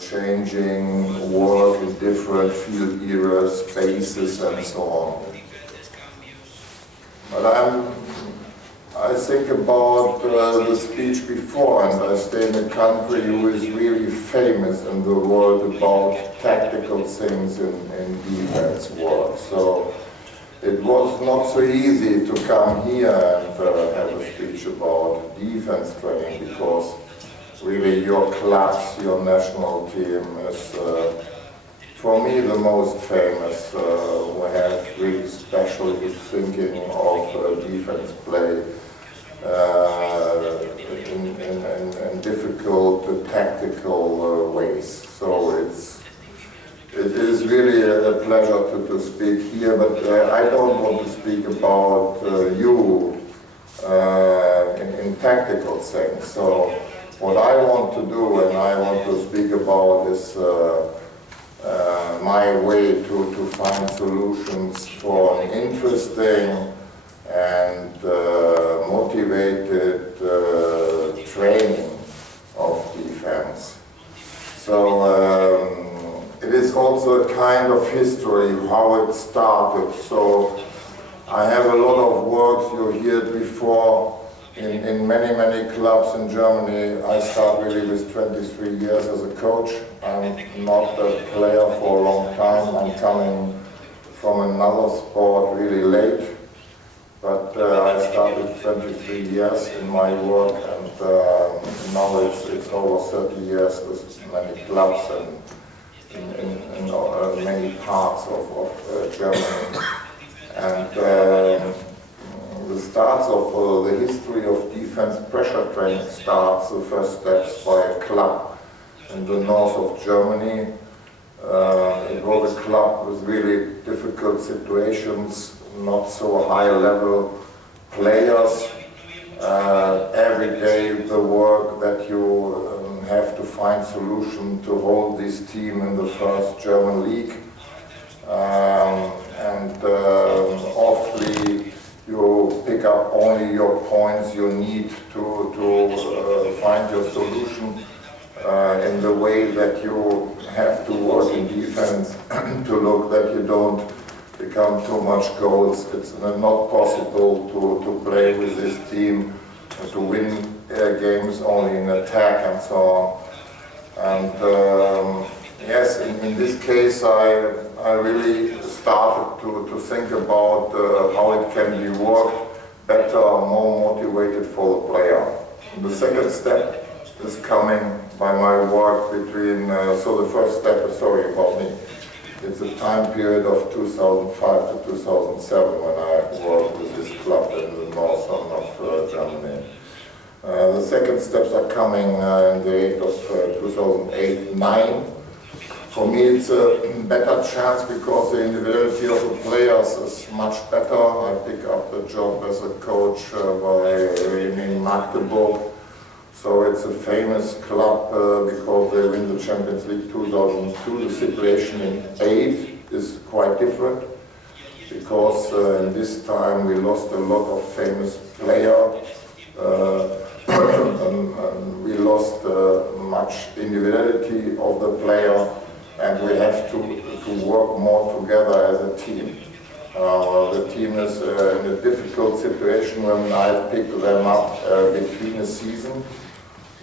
changing work in different field areas, spaces and so on. But I think about the speech before, and I stay in a country who is really famous in the world about tactical things in defense work. So it was not so easy to come here and have a speech about defense training, because really your clubs, your national team is, for me, the most famous. We have really specialists thinking of defense play in difficult tactical ways. So it is really a pleasure to speak here, but I don't want to speak about you in tactical things. So what I want to do, and I want to speak about, is my way to find solutions for an interesting and motivated training of defense. So it is also a kind of history, how it started. So I have a lot of works, you heard before, in many clubs in Germany. I start really with 23 years as a coach. I'm not a player for a long time. I'm coming from another sport really late. But I started 23 years in my work, and now it's over 30 years with many clubs and in many parts of Germany. And the starts of the history of defense pressure training starts, the first steps, by a club in the north of Germany. It was a club with really difficult situations, not so high level players. Every day the work that you have to find solution to hold this team in the first German league. Often you pick up only your points you need to find your solution in the way that you have to work in defense to look that you don't become too much goals. It's not possible to play with this team, to win games only in attack and so on. And yes, in this case I really started to think about how it can be worked better, more motivated for the player. And the second step is coming by my work between, so the first step is, sorry about me, it's a time period of 2005 to 2007 when I worked with this club in the north of Germany. The second steps are coming in the age of 2008-09. For me it's a better chance because the individuality of the players is much better. I pick up the job as a coach in Magdeburg. So it's a famous club because they win the Champions League 2002. The situation in 2008 is quite different because in this time we lost a lot of famous players. And we lost much individuality of the player, and we have to work more together as a team. The team is in a difficult situation when I pick them up between a season.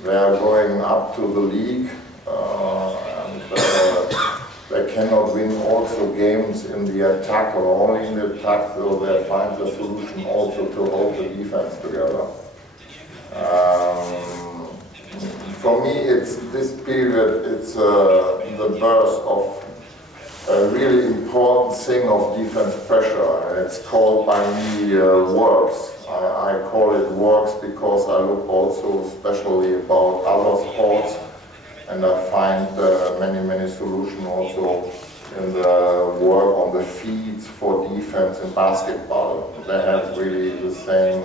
They are going up to the league, and they cannot win also games in the attack or only in the attack, so they find the solution also to hold the defense together. For me, it's this period, it's the birth of a really important thing of defense pressure, and it's called by me works. I call it works because I look also especially about other sports, and I find many solutions also in the work on the fields for defense in basketball. They have really the same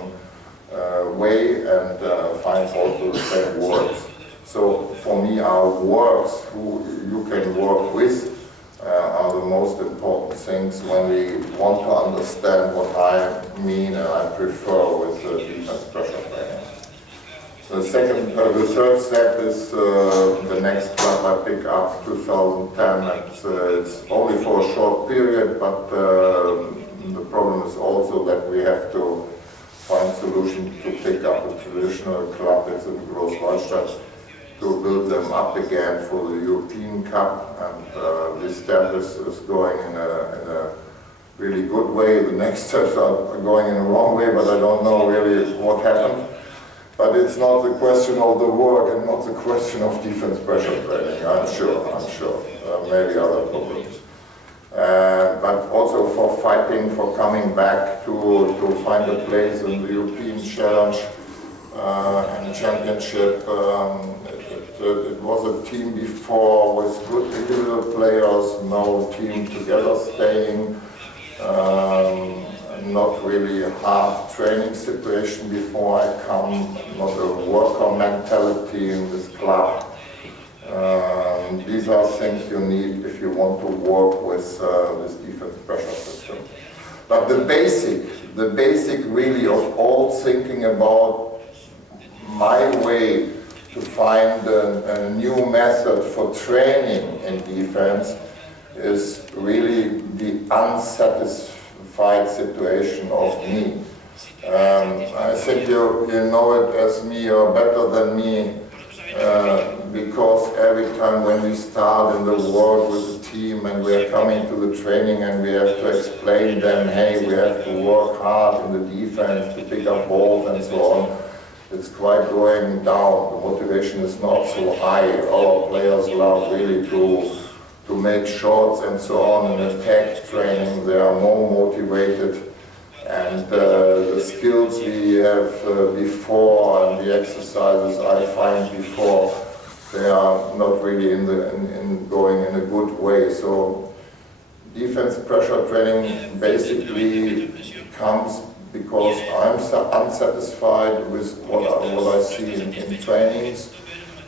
way and find also the same words. So for me, our works, who you can work with, are the most important things when we want to understand what I mean and I prefer with defense pressure training. The third step is the next club job I picked up 2010. It's only for a short period, but the problem is also that we have to find solutions to pick up a traditional club that's in Großwallstadt, to build them up again for the European Cup, and this step is going in a really good way. The next steps are going in a wrong way, but I don't know really what happened. But it's not the question of the work and not the question of defense pressure training, I'm sure. Maybe other problems. But also for fighting, for coming back to find a place in the European Challenge and Championship. It was a team before with good individual players, no team together staying. Not really a hard training situation before I come, not a worker mentality in this club. These are things you need if you want to work with this defense pressure system. But the basic really of all thinking about my way to find a new method for training in defense is really the unsatisfied situation of me. I think you know it as me or better than me, because every time when we start in the world with a team and we are coming to the training and we have to explain them, hey, we have to work hard in the defense to pick up balls and so on, it's quite going down. The motivation is not so high. Our players love really to make shots and so on in attack training. They are more motivated, and the skills we have before and the exercises I find before, they are not really going in a good way. So defense pressure training basically comes because I'm unsatisfied with what I see in trainings,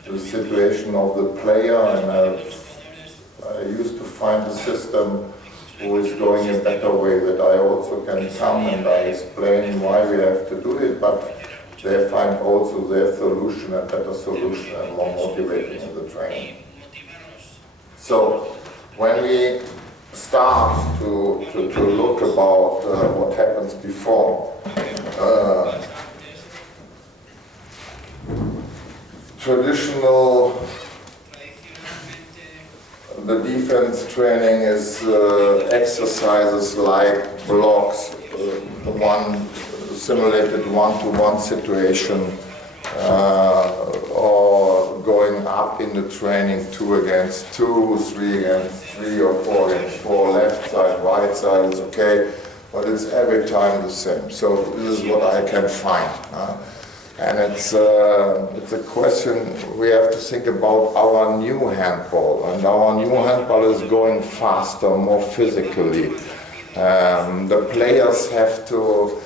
the situation of the player, and I used to find a system who is going a better way, that I also can come and I explain why we have to do it, but they find also their solution, a better solution and more motivating in the training. So when we start to look about what happens before, the defense training is exercises like blocks, simulated one-to-one situation, or going up in the training 2 against 2, 3 against 3, or 4 against 4, left side, right side is okay, but it's every time the same. So this is what I can find. And it's a question we have to think about our new handball, and our new handball is going faster, more physically. The players have to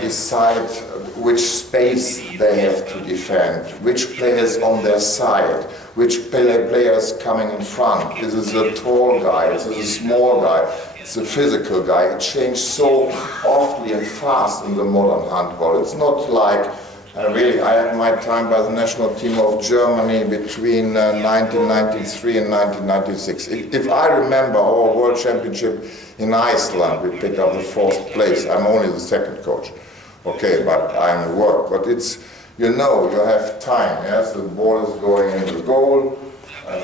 decide which space they have to defend, which players on their side, which players coming in front. Is it a tall guy? Is it a small guy? It's a physical guy. It changed so often and fast in the modern handball. It's not like really, I had my time by the national team of Germany between 1993 and 1996. If I remember our World Championship in Iceland, we picked up the 4th place. I'm only the 2nd coach. Okay, but I'm at work. But it's, you know, you have time, yes? The ball is going into the goal.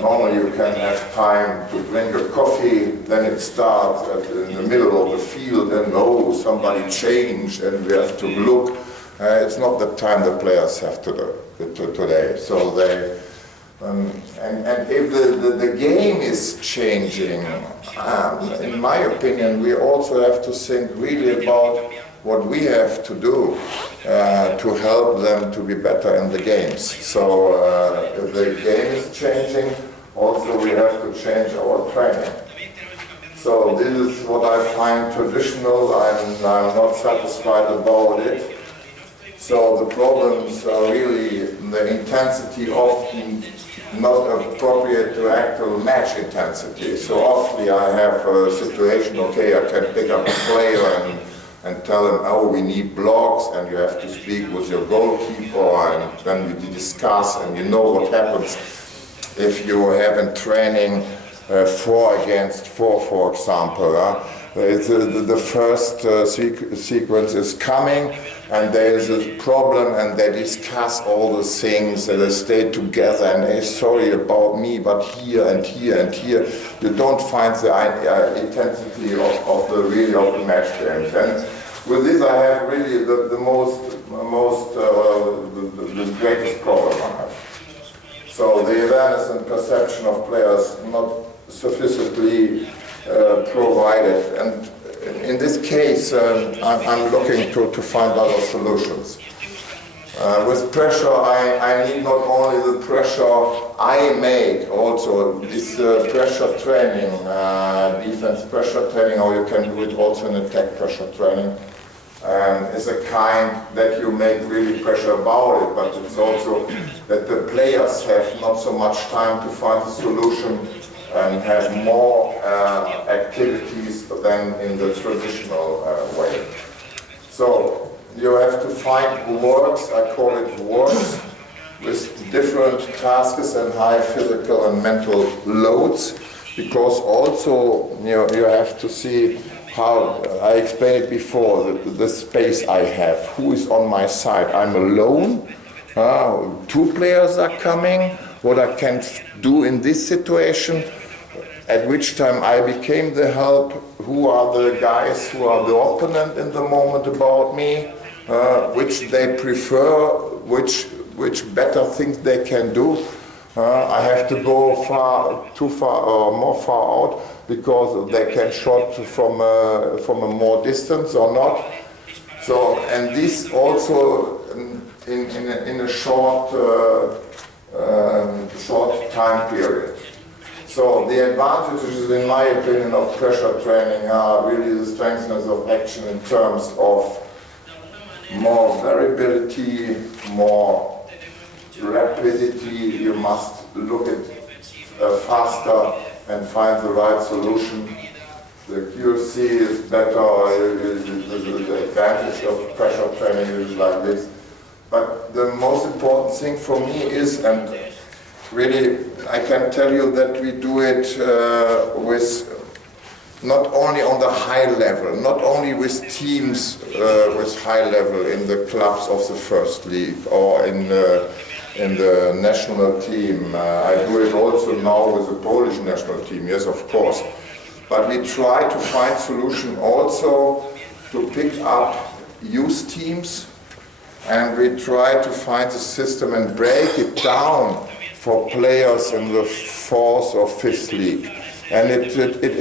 Normally you can have time to drink a coffee, then it starts in the middle of the field, and oh, somebody changed, and we have to look. It's not the time the players have to do today. So they, and if the game is changing, in my opinion, we also have to think really about what we have to do to help them to be better in the games. So if the game is changing, also we have to change our training. So this is what I find traditional. I'm not satisfied about it. So the problems are really the intensity often not appropriate to actual match intensity. So often I have a situation, okay, I can pick up a player and tell him, oh, we need blocks, and you have to speak with your goalkeeper, and then we discuss, and you know what happens. if you have in training 4 against 4, for example. The first sequence is coming, and there is a problem, and they discuss all the things, and they stay together, and they're sorry about me, but here and here and here, you don't find the intensity of the match games. And with this, I have really the greatest problem I have. So the awareness and perception of players not sufficiently provided, and in this case I'm looking to find other solutions. With pressure I need not only the pressure I make, also this pressure training, defense pressure training, or you can do it also in attack pressure training, is a kind that you make really pressure about it, but it's also that the players have not so much time to find a solution and have more activities than in the traditional way. So you have to find works, I call it works, with different tasks and high physical and mental loads, because also you have to see how, I explained it before, the space I have, who is on my side. I'm alone, 2 players are coming, what I can do in this situation, at which time I became the help, who are the guys who are the opponent in the moment about me, which they prefer, which better things they can do. I have to go too far or more far out because they can shot from a more distance or not. So, and this also in a short time period. So the advantages, in my opinion, of pressure training are really the strengthness of action in terms of more variability, more rapidity. You must look at faster and find the right solution. The accuracy is better. The advantage of pressure training is like this. But the most important thing for me is, and really I can tell you that we do it with not only on the high level, not only with teams with high level in the clubs of the first league or in the national team. I do it also now with the Polish national team, yes, of course. But we try to find solution also to pick up youth teams, and we try to find a system and break it down for players in the 4th or 5th league. And it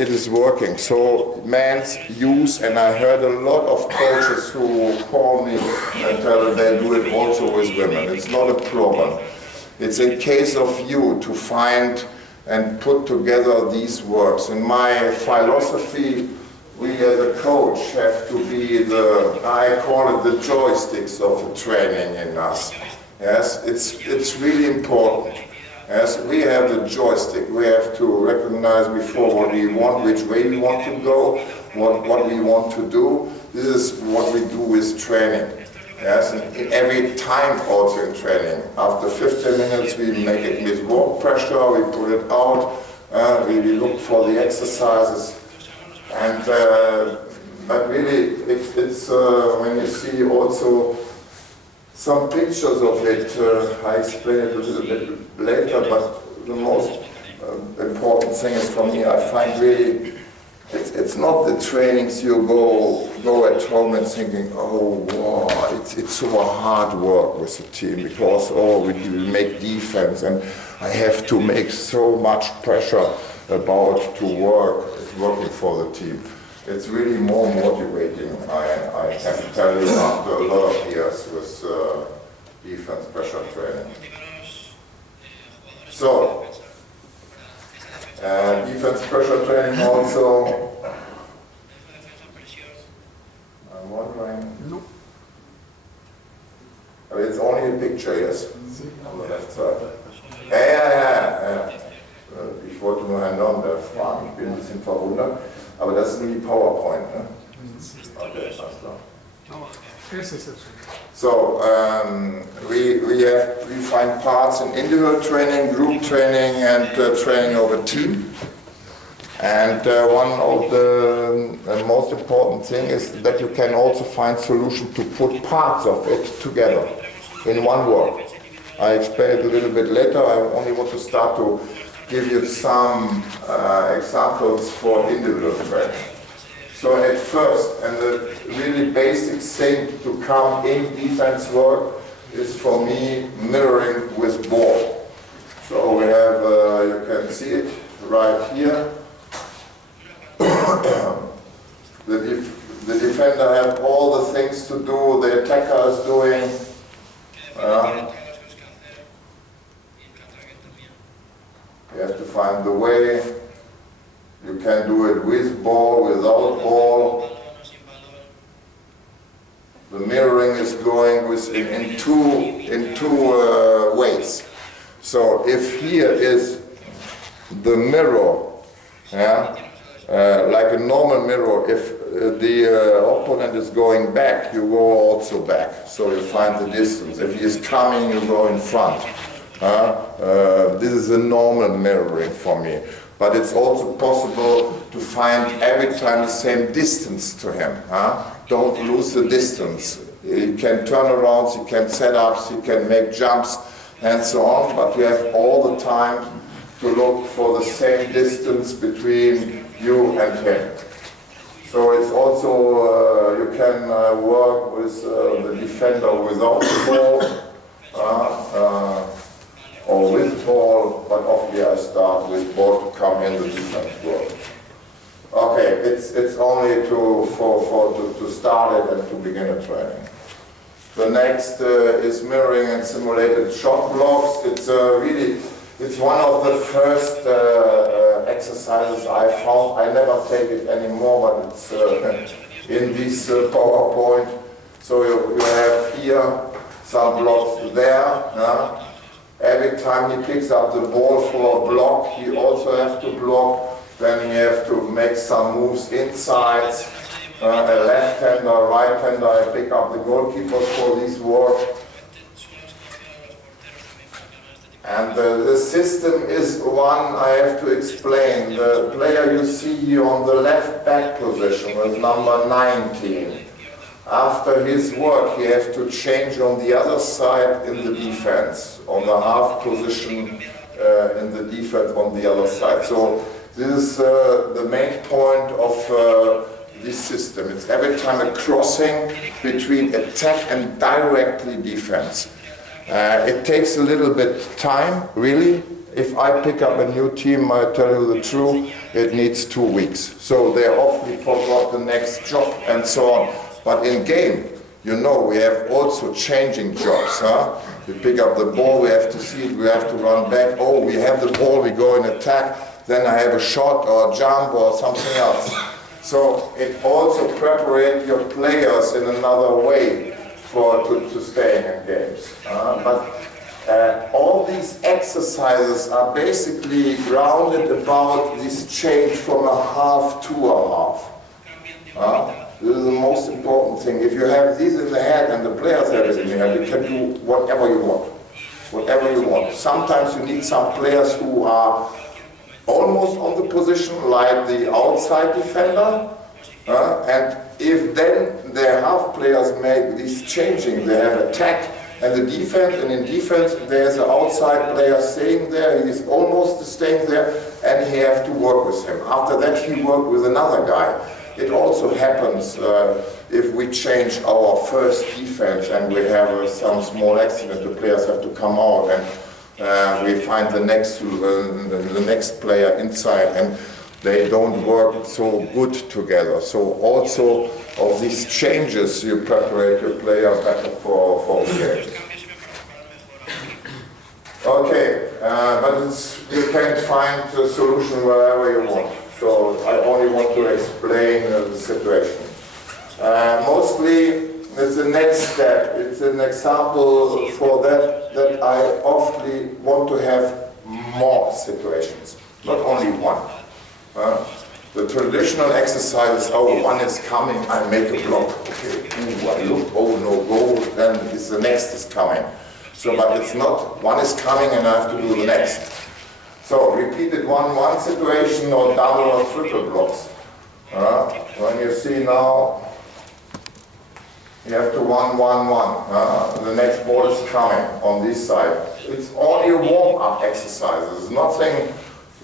is working. So men's youth, and I heard a lot of coaches who call me and tell they do it also with women. It's not a problem. It's in case of you to find and put together these works. In my philosophy, we as a coach have to be I call it the joysticks of the training in us. Yes, it's really important. Yes, we have the joystick. We have to recognize before what we want, which way we want to go, what we want to do. This is what we do with training. Yes, and in every time also in training. After 15 minutes we make it with more pressure, we put it out, we look for the exercises. And but really it's when you see also some pictures of it, I explain it a little bit later, but the most important thing is for me, I find really, it's not the trainings you go at home and thinking, oh wow, it's so hard work with the team because we make defense and I have to make so much pressure about working for the team. It's really more motivating, I have to tell you, after a lot of years with defense pressure training. So, defense pressure training also, I'm wondering, it's only a picture, yes? On the left side. Ja. Ich wollte nur Herrn Nürnberg fragen, ich bin ein bisschen verwundert. Aber das ist nur die PowerPoint, ne? Okay, alles klar. No, ese es el sueño. So we find parts in individual training, group training, and training of a team. And one of the most important thing is that you can also find solution to put parts of it together in one work. I explain it a little bit later. I only want to start to give you some examples for individual training. So at first, and the really basic thing to come in defense work is for me mirroring with ball. So we have, you can see it right here. The defender has all the things to do, the attacker is doing. You have to find the way. You can do it with ball, without ball. The mirroring is going in two ways. So if here is the mirror, like a normal mirror, if the opponent is going back, you go also back. So you find the distance. If he is coming, you go in front. This is a normal mirroring for me. But it's also possible to find every time the same distance to him. Don't lose the distance. You can turn around, you can set ups, you can make jumps, and so on. But you have all the time to look for the same distance between you and him. So it's also, you can work with the defender without the ball, or with ball, but often I start with ball to come in the defense work. Okay, it's only to start it and to begin a training. The next is mirroring and simulated shot blocks. It's one of the first exercises I found. I never take it anymore, but it's in this PowerPoint. So you have here some blocks there. Every time he picks up the ball for a block, he also has to block. Then you have to make some moves inside. A left-hander, right-hander, I pick up the goalkeepers for this work. And the system is one I have to explain. The player you see here on the left back position was number 19. After his work, he has to change on the other side in the defense, on the half position in the defense on the other side. So this is the main point of this system. It's every time a crossing between attack and directly defense. It takes a little bit time, really. If I pick up a new team, I tell you the truth, it needs 2 weeks. So they awfully forgot the next job and so on. But in game, you know, we have also changing jobs. We pick up the ball, we have to see it, we have to run back. Oh, we have the ball, we go in attack. Then I have a shot or a jump or something else. So it also prepares your players in another way to staying in games. But all these exercises are basically grounded about this change from a half to a half. This is the most important thing. If you have this in the head and the players have it in the head, you can do whatever you want. Whatever you want. Sometimes you need some players who are almost on the position like the outside defender. And if then their half players make this changing, they have attack and the defense, and in defense there's an outside player staying there, he's almost staying there, and he has to work with him. After that he work with another guy. It also happens if we change our first defense and we have some small accident, the players have to come out and we find the next player inside, and they don't work so good together. So also of these changes you prepare your player better for the game. Okay, but you can find the solution wherever you want. So I only want to explain the situation. Mostly it's the next step. It's an example for that I often want to have more situations, not only one. The traditional exercise is, oh, one is coming, I make a block. Okay, ooh, I look, oh, no goal, then it's the next is coming. So, but it's not, one is coming and I have to do the next. So, repeated 1-1 situation or double or triple blocks. When you see now, you have to 1-1-1. The next ball is coming on this side. It's only a warm-up exercise. It's nothing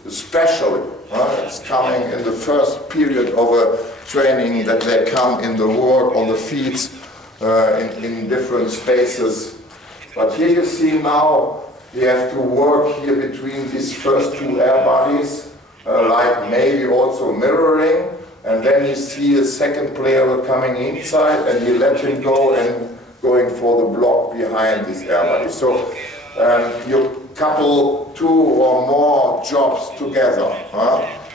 special. It's coming in the first period of a training that they come in the work on the feet in different spaces. But here you see now you have to work here between these first two air bodies, like maybe also mirroring, and then you see a second player coming inside and you let him go and going for the block behind this air body. So you couple two or more jobs together,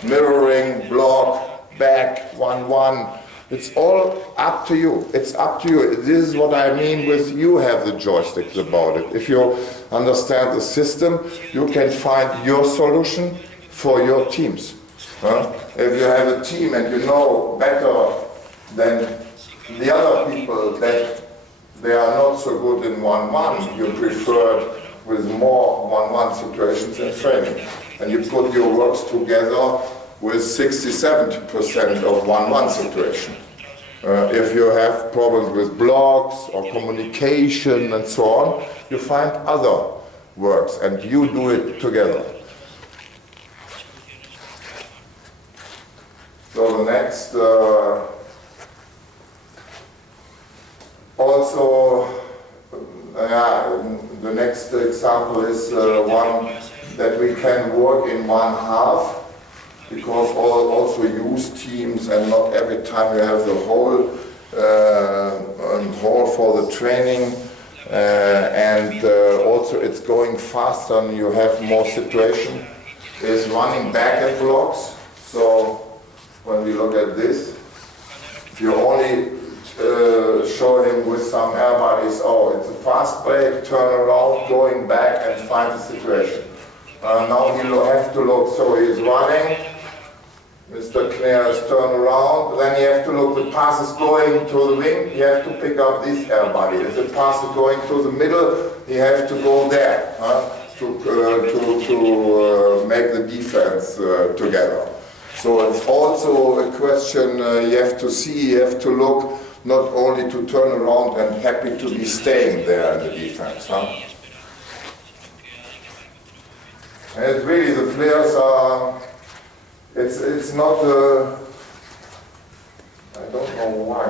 mirroring, block, back, 1-1. It's all up to you. It's up to you. This is what I mean with you have the joysticks about it. If you understand the system, you can find your solution for your teams. If you have a team and you know better than the other people that they are not so good in 1-1, you prefer it with more 1-1 situations in training. And you put your works together with 60-70% of 1-1 situation. If you have problems with blocks or communication and so on, you find other works and you do it together. So the next, the next example is one that we can work in 1/2, because also use teams and not every time you have the whole for the training, and also it's going faster and you have more situation, is running back at blocks. So when we look at this, if you only show him with some air bodies, oh, it's a fast break, turn around, going back and find the situation. Now he'll have to look, so he's running, Mr. Kner is turned around, then you have to look, the pass is going to the wing, you have to pick up this air body. If the pass is going to the middle, you have to go there to make the defense together. So it's also a question you have to see, you have to look, not only to turn around and happy to be staying there in the defense. And it's really, the players are, it's not, I don't know why,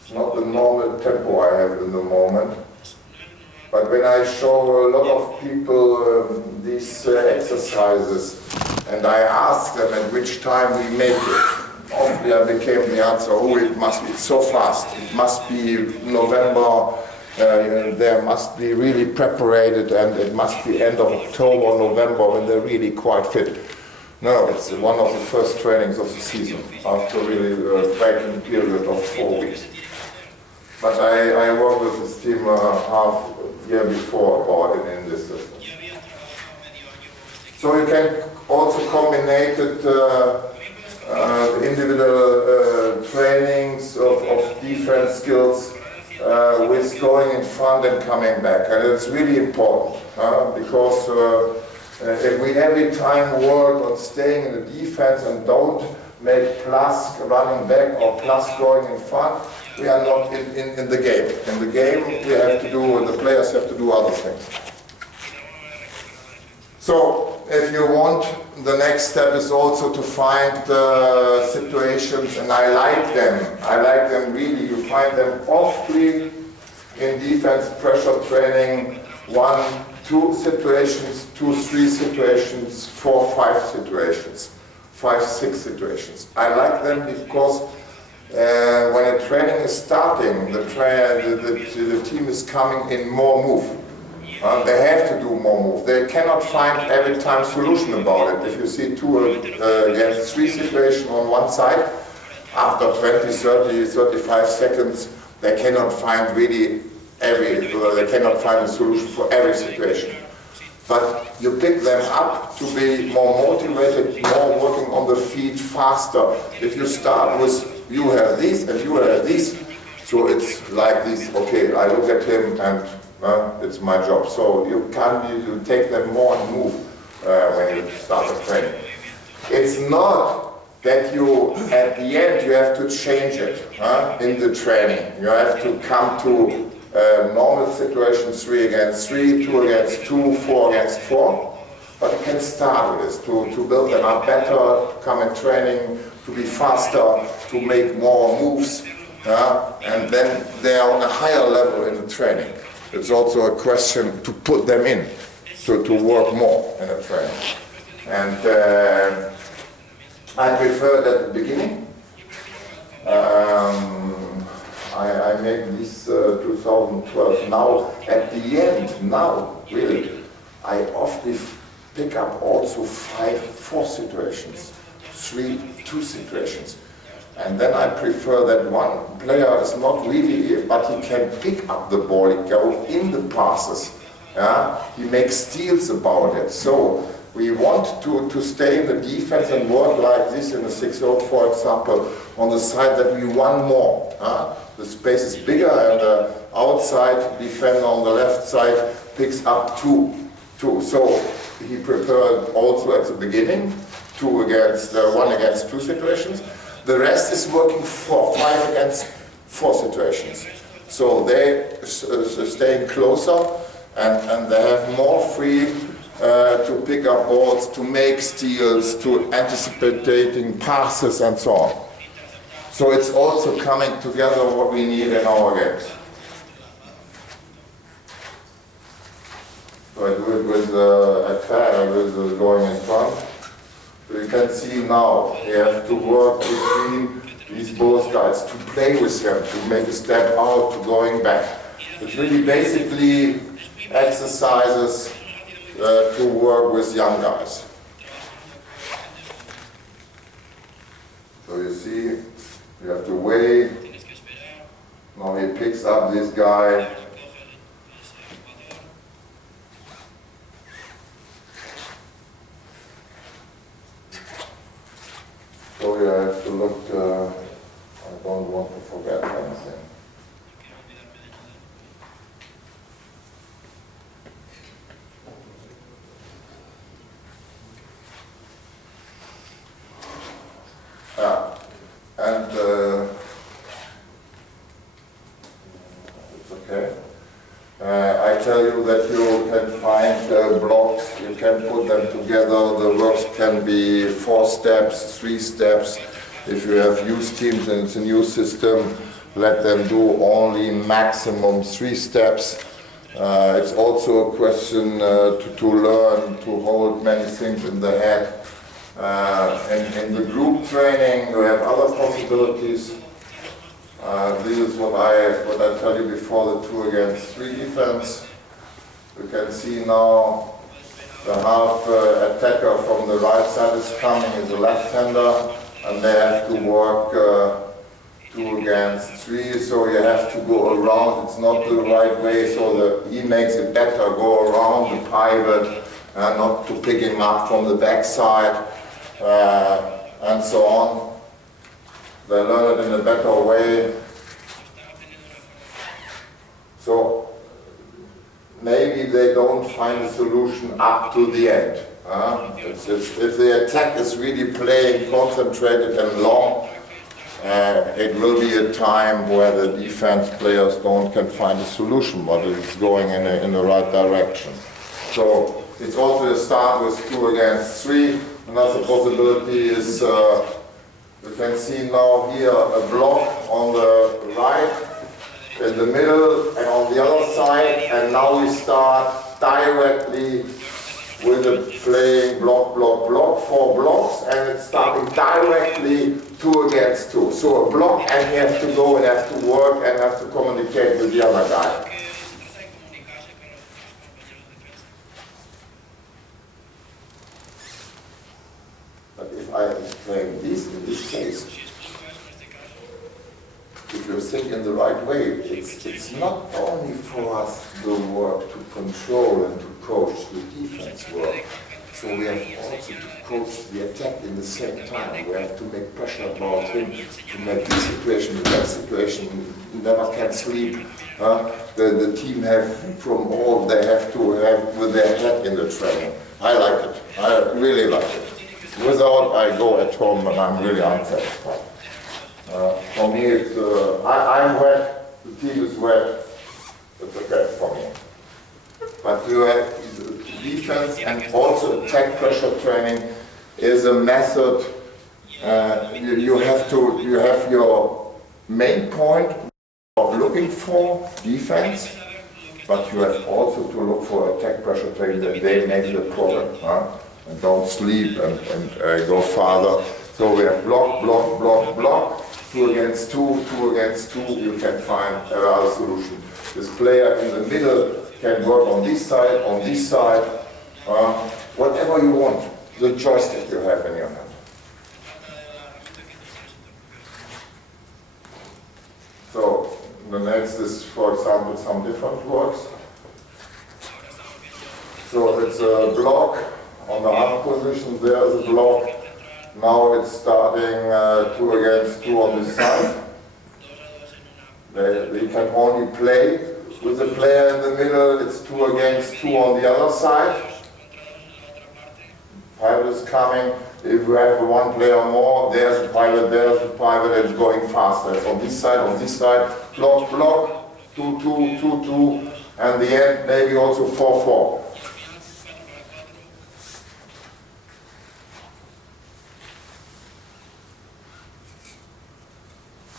it's not the normal tempo I have in the moment. But when I show a lot of people these exercises, and I ask them at which time we make it, often I became the answer, oh, it must be so fast, it must be November, there must be really preparated, and it must be end of October, November, when they're really quite fit. No, it's one of the first trainings of the season, after really a breaking period of 4 weeks. But I worked with this team half year before about it in this system. So you can also combine it, the individual trainings of defense skills with going in front and coming back. And it's really important because if we every time work on staying in the defense and don't make plus running back or plus going in front, we are not in the game. In the game we have to do, the players have to do other things. So if you want, the next step is also to find situations, and I like them really, you find them often in defense pressure training, 1, 2 situations, 2, 3 situations, 4, 5 situations, 5, 6 situations. I like them because when a training is starting, the team is coming in more move. They have to do more move. They cannot find every time solution about it. If you see 2 against 3 situation on one side, after 20, 30, 35 seconds, they cannot find really they cannot find a solution for every situation. But you pick them up to be more motivated, more working on the feet faster. If you start with, you have this and you have this, so it's like this, okay, I look at him and it's my job. So you take them more and move when you start the training. It's not that you, at the end, you have to change it in the training. You have to come to normal situation 3 against 3, 2 against 2, 4 against 4. But you can start with this, to build them up better, to come in training, to be faster, to make more moves. And then they are on a higher level in the training. It's also a question to put them in, to work more in the training. And I prefer it at the beginning. I made this 2012. Now, at the end, now, really, I often pick up also 4 situations, 3, 2 situations. And then I prefer that one player is not really, but he can pick up the ball, he go in the passes, he makes steals about it. So we want to stay in the defense and work like this in the 6-0, for example, on the side that we want more. The space is bigger and the outside defender on the left side picks up 2. So he preferred also at the beginning 1 against 2 situations. The rest is working for 5 against 4 situations. So they staying closer and they have more free to pick up balls, to make steals, to anticipating passes and so on. So it's also coming together what we need in our games. So I do it with attack, with going in front. So you can see now, you have to work between these both guys, to play with them, to make a step out, to going back. It's really basically exercises to work with young guys. So you see, you have to wait. Now he picks up this guy. So you have to look, I don't want to forget anything. And it's okay. I tell you that you can find blocks, you can put them together. The works can be 4 steps, 3 steps. If you have youth teams and it's a new system, let them do only maximum 3 steps. It's also a question to learn to hold many things in the head. In the group training, we have other possibilities. This is what I tell you before, the 2 against 3 defense. You can see now the half attacker from the right side is coming, is a left-hander, and they have to work 2 against 3, so you have to go around. It's not the right way, so he makes it better, go around the pivot, not to pick him up from the backside, and so on. They learn it in a better way. So maybe they don't find a solution up to the end. If the attack is really playing concentrated and long, it will be a time where the defense players can find a solution, but it's going in the right direction. So it's also a start with 2 against 3. Another possibility is, you can see now here a block on the right, in the middle and on the other side, and now we start directly with the playing block, 4 blocks, and it's starting directly 2 against 2. So a block, and you have to go and have to work and have to communicate with the other guy. But if I explain this in this case, if you think in the right way, it's not only for us the work to control and to coach the defense work. So we have also to coach the attack in the same time. We have to make pressure about him to make this situation, that situation. Never can sleep. The team have from all they have to have with their head in the training. I like it. I really like it. Without, I go at home and I'm really unsatisfied. For me, it's, I'm wet, the team is wet, it's okay for me. But you have defense and also attack pressure training is a method. You have your main point of looking for defense, but you have also to look for attack pressure training that they make the problem. And don't sleep and go farther. So we have block, block, block, block, 2 against 2, 2 against 2, you can find another solution. This player in the middle can work on this side, whatever you want, the joystick you have in your hand. So the next is, for example, some different works. So it's a block. On the half position, there is a block. Now it's starting 2 against 2 on this side. They can only play with the player in the middle. It's 2 against 2 on the other side. Pilot is coming. If we have one player more, there's the pilot, it's going faster. It's on this side, block, block, 2, 2, 2, 2, and the end maybe also 4, 4.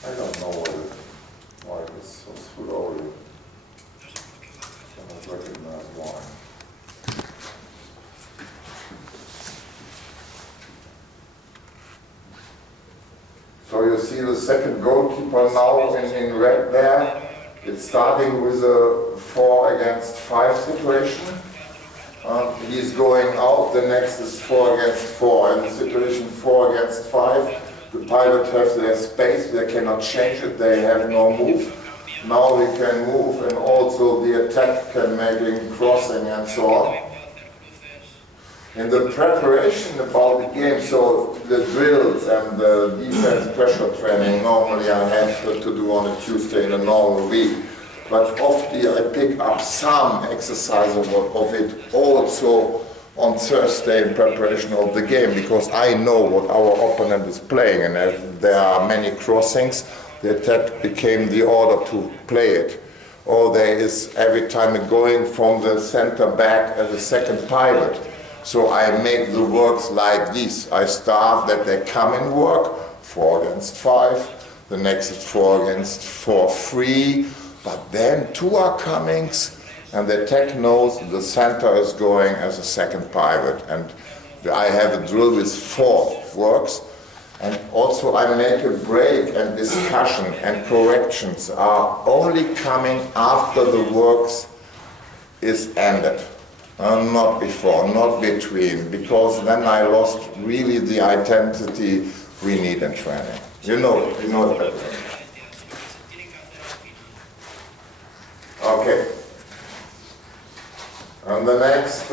I don't know why it's so slowly. I don't recognize why. So you see the second goalkeeper now in red there. It's starting with a 4 against 5 situation. He's going out, the next is 4 against 4. And the situation 4 against 5. The pilot has their space, they cannot change it, they have no move. Now they can move and also the attack can make a crossing and so on. In the preparation about the game, so the drills and the defense pressure training normally I have to do on a Tuesday in a normal week. But often I pick up some exercise of it also on Thursday in preparation of the game, because I know what our opponent is playing, and if there are many crossings, the attack became the order to play it. Or there is every time going from the center back as a second pivot. So I make the works like this. I start that they come in work, 4 against 5, the next is 4 against 4 free, but then 2 are coming, and the attack knows the center is going as a second pivot. And I have a drill with 4 works. And also I make a break, and discussion and corrections are only coming after the works is ended. Not before, not between, because then I lost really the identity we need in training. You know it better. Okay. And the next,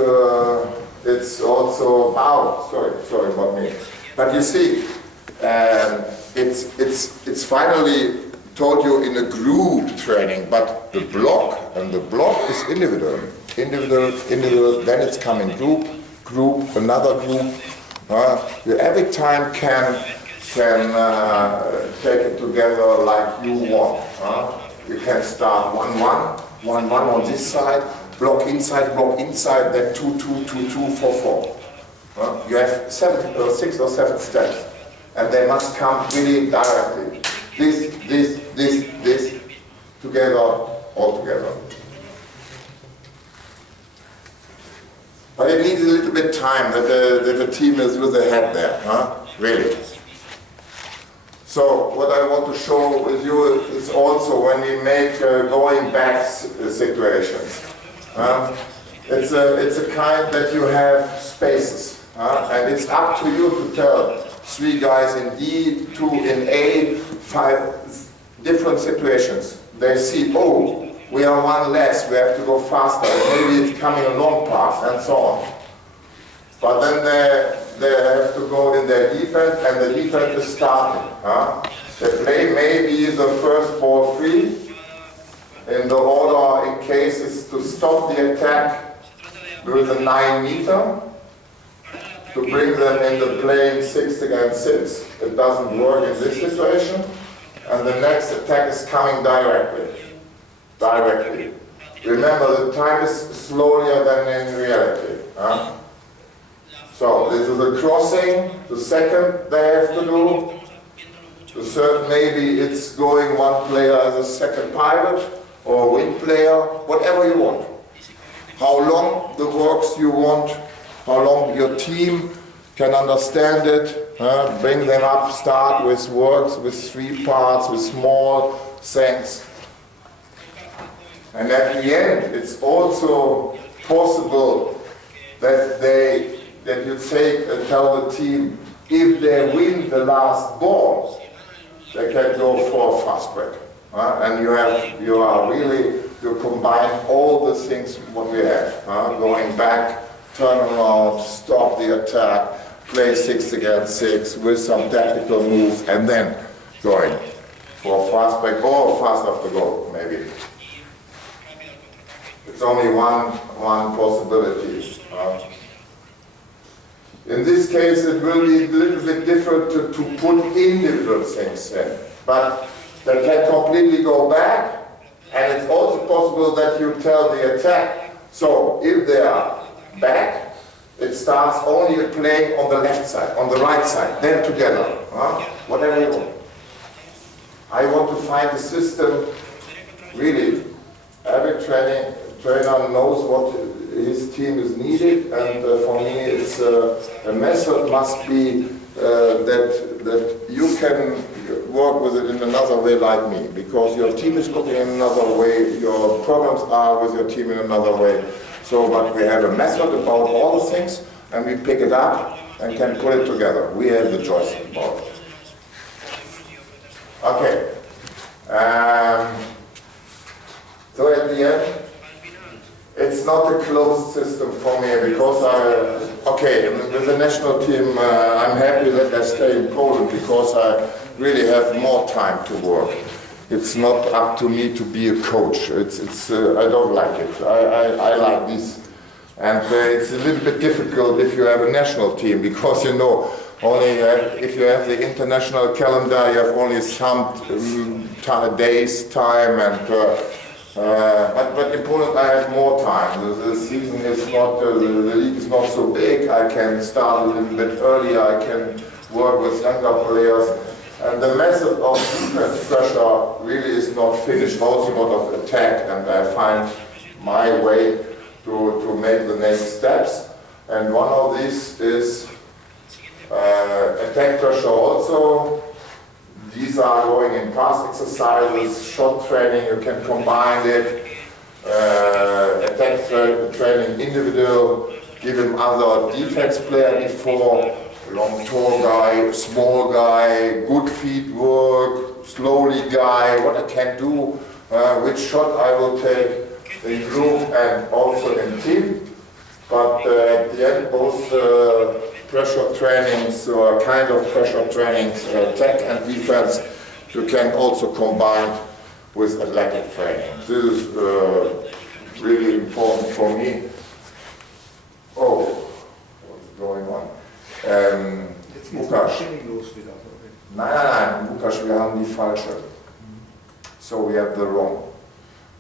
it's also, sorry about me. But you see, it's finally told you in a group training, but the block is individual, then it's coming group, another group. You every time can take it together like you want. You can start 1-1 on this side, block inside, then 2-2, 2-2, 4-4. You have 6 or 7 steps, and they must come really directly. This, together, all together. But it needs a little bit time that the team is with the head there, really. So what I want to show with you is also when we make going back situations. It's a kind that you have spaces, and it's up to you to tell 3 guys in D, 2 in A, 5 different situations. They see, oh, we are 1 less, we have to go faster, maybe it's coming a long pass, and so on. But then they have to go in their defense, and the defense is starting. They play maybe the first ball free, in the order in case is to stop the attack with a 9 meter, to bring them in the playing 6 against 6. It doesn't work in this situation. And the next attack is coming directly. Remember, the time is slower than in reality. So this is a crossing, the second they have to do. The third, maybe it's going one player as a second pivot, or wing player, whatever you want. How long the works you want, how long your team can understand it, bring them up, start with works, with 3 parts, with small things. And at the end, it's also possible that you take and tell the team, if they win the last ball, they can go for a fast break. And you combine all the things what we have. Going back, turn around, stop the attack, play 6 against 6 with some tactical moves, and then going for a fast break or fast after goal, maybe. It's only one possibility. In this case, it will be a little bit different to put individual things in. But they can completely go back, and it's also possible that you tell the attack, so if they are back, it starts only playing on the left side, on the right side, then together, whatever you want. I want to find a system, really, every trainer knows what his team is needed, and for me it's a method must be that you can work with it in another way like me, because your team is looking in another way, your problems are with your team in another way. So, but we have a method about all the things, and we pick it up and can put it together. We have the choice about it. Okay. So at the end, it's not a closed system for me, because with the national team, I'm happy that I stay in Poland, because I really have more time to work. It's not up to me to be a coach. I don't like it. I like this. And it's a little bit difficult if you have a national team, because if you have the international calendar, you have only some days time, and but in Poland I have more time. The season is not, the league is not so big. I can start a little bit earlier. I can work with younger players. And the method of defense pressure really is not finished, also not of attack, and I find my way to make the next steps. And one of these is attack pressure also. These are going in pass exercises, shot training, you can combine it, attack training individual, give him other defense player before, long tall guy, small guy, good feet work, slowly guy, what I can do, which shot I will take in group and also in team. But at the end, both pressure trainings or kind of pressure trainings, attack and defense, you can also combine with athletic training. This is really important for me. Oh, what's going on? Lukas. Nein, Lukas, wir haben die falsche. So we have the wrong.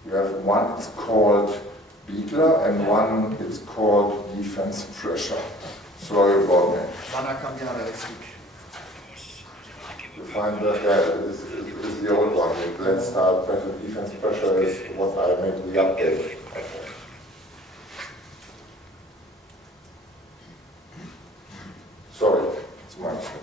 We have one, it's called Biegler, and one, it's called defense pressure. Sorry about me. You find that this is the old one. Let's start pressure. Defense pressure is what I made the update. Okay. Sorry, it's my mistake.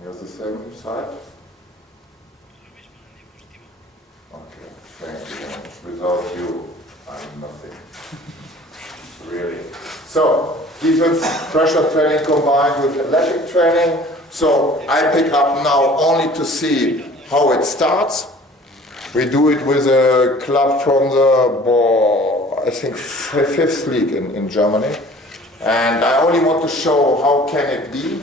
Here's the same side. Okay, thank you very much. Without you, I'm nothing. Really. So, defense pressure training combined with athletic training. So, I pick up now only to see how it starts. We do it with a club from the, I think, fifth league in Germany. And I only want to show how can it be.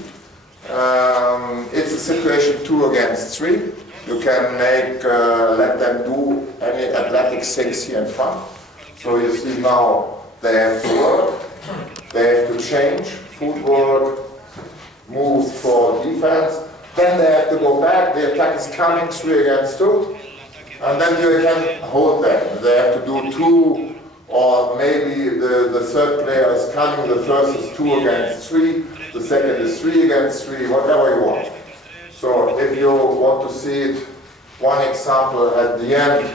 It's a situation 2 against 3. You can make, let them do any athletic things here in front. So you see now they have to work, they have to change, footwork, moves for defense. Then they have to go back, the attack is coming 3 against 2. And then you can hold them. They have to do 2, or maybe the third player is coming, the first is 2 against 3, the second is 3 against 3, whatever you want. So if you want to see it, one example at the end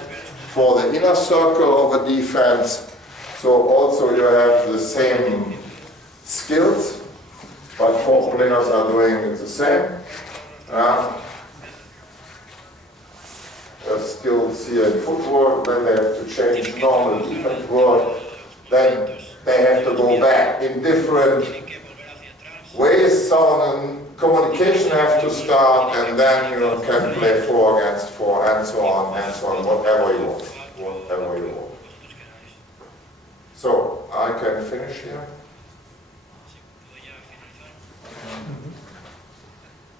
for the inner circle of a defense. So also you have the same skills, but 4 players are doing it the same. Skills here in footwork, then they have to change normal defense work, then they have to go back in different ways, so communication has to start, and then you can play 4 against 4 and so on, whatever you want. So I can finish here.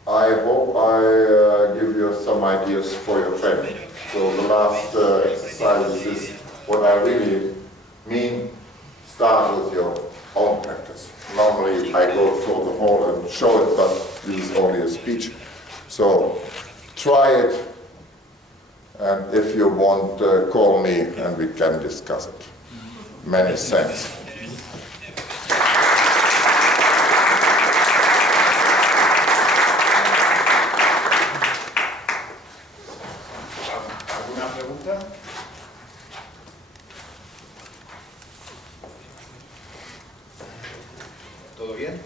I hope I give you some ideas for your training. So the last exercise is what I really mean. Start with your own practice. Normally I go through the whole and show it, but this is only a speech. So try it, and if you want, call me and we can discuss it. Many thanks. ¿Alguna pregunta? ¿Todo bien?